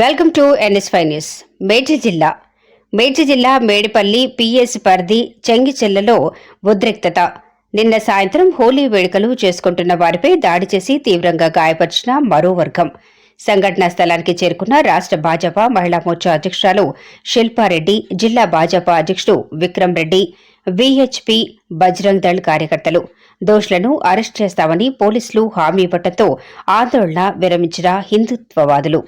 Welcome to NS news. Medchal జిల్లా. మేడ్చి జిల్లా Medipalli PS పరిధి చెంగిచెల్లలో ఉద్రిక్తత. నిన్న సాయంత్రం హోలీ వేడుకలు చేసుకుంటున్న వారిపై దాడి చేసి తీవ్రంగా గాయపరిచిన మరో వర్గం. సంఘటనా స్థలానికి చేరుకున్న రాష్ట్ర భాజపా మహిళా మోర్చా అధ్యక్షురాలు శిల్పారెడ్డి జిల్లా భాజపా అధ్యక్షుడు విక్రమ్ రెడ్డి విహెచ్పి బజరంగ్ దళ్ కార్యకర్తలు. దోషులను అరెస్ట్ చేస్తామని పోలీసులు హామీ ఇవ్వడంతో ఆందోళన విరమించిన హిందుత్వవాదులు.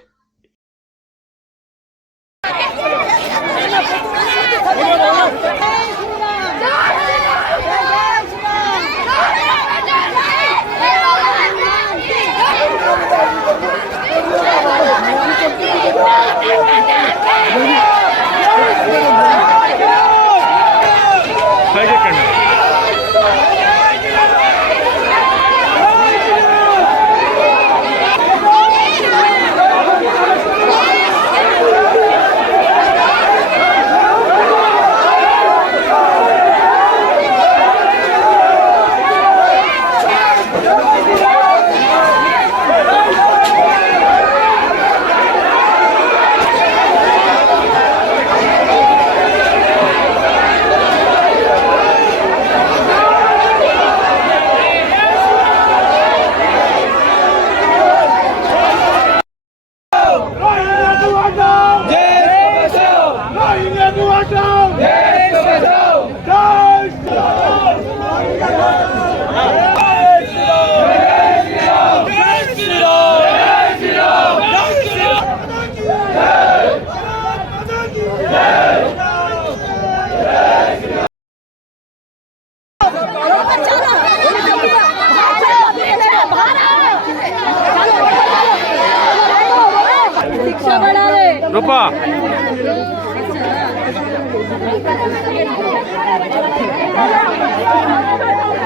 Rupa! Yeah.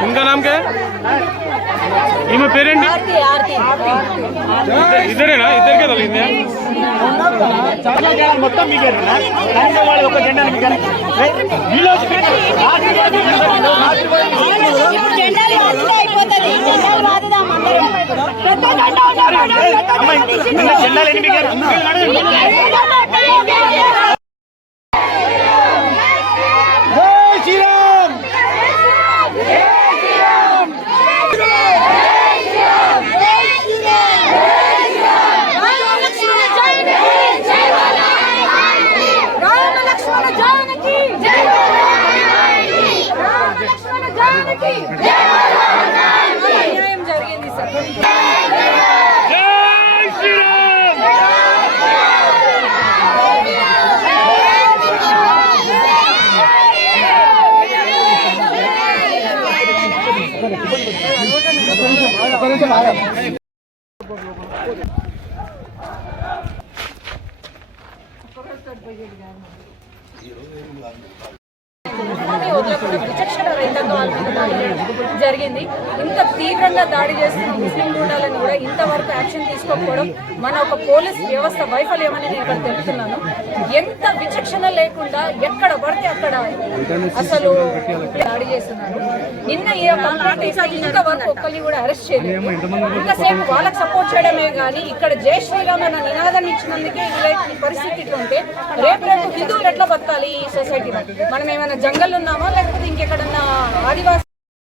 उनका नाम क्या है ఈమె పేరేంటి ఇద్దరు- ఇద్దరేనా ఇద్దరికే తగిలిందా చాలా జనాలు మొత్తం మీకేనా కనీసం వాళ్ళు ఒక జెండా మీకేనా వీళ్ళు వచ్చి జెండాలు ఎన్ని మీకేనా ఈరోజు ఏమి కాదు కానీ వదలకుండా విచక్షణ రహితంగా వాళ్ళ మీద దాడి జరిగింది. ఇంత తీవ్రంగా దాడి చేస్తున్న ముస్లిం గుండాలను కూడా ఇంతవరకు యాక్షన్ తీసుకోకపోవడం మన ఒక పోలీస్ వ్యవస్థ వైఫల్యం అని నేను ఇక్కడ తెలుపుతున్నాను. ఎంత విచక్షణ లేకుండా ఎక్కడ పడితే అక్కడ అసలు దాడి చేస్తున్నారు. నిన్న ఏ ఇంతవరకు ఒక్కరిని కూడా అరెస్ట్ చేయలేదు. ఇంతసేపు వాళ్ళకి సపోర్ట్ చేయడమే కానీ ఇక్కడ జై శ్రీరామ్ అన్న నినాదాన్ని ఇచ్చినందుకే ఇలా పరిస్థితి ఇట్లా ఉంటే రేపు రేపు హిందువులు ఎట్లా బతకాలి ఈ సొసైటీలో? మనం ఏమైనా జంగల్ ఉన్నాం లేకపోతే ఇంకెక్కడన్నా ఆదివాసి